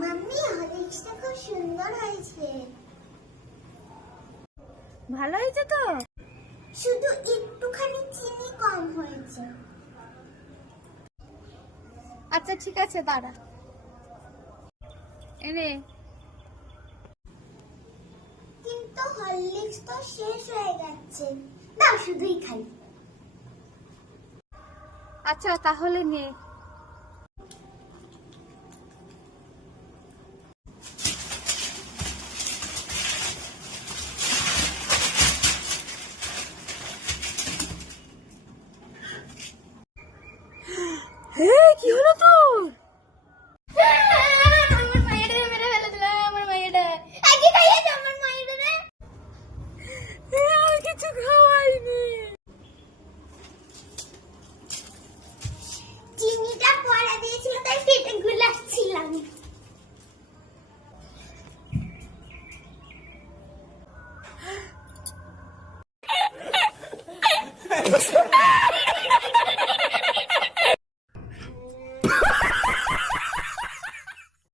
Mummy হরলিক্সটা খুব সুন্দর হয়েছে। ভালো হয়েছে তো? শুধু একটুখানি চিনি কম হয়েছে। আচ্ছা ঠিক আছে, দাঁড়া এনে। কিন্তু হরলিক্স তো শেষ হয়ে গেছে, দাও শুধুই খাই। আচ্ছা তাহলে নে। কি হলো তোর? আমার মায়েরা মেরে ফেলে দিল, আমার মায়েরা কি খাইয়েছে আমার মায়েরা রে? আমি কিছু খাওয়াইনি। চিনিটা পড়া দিয়েছিল তাই পেটে গুলাচ্ছিলাম।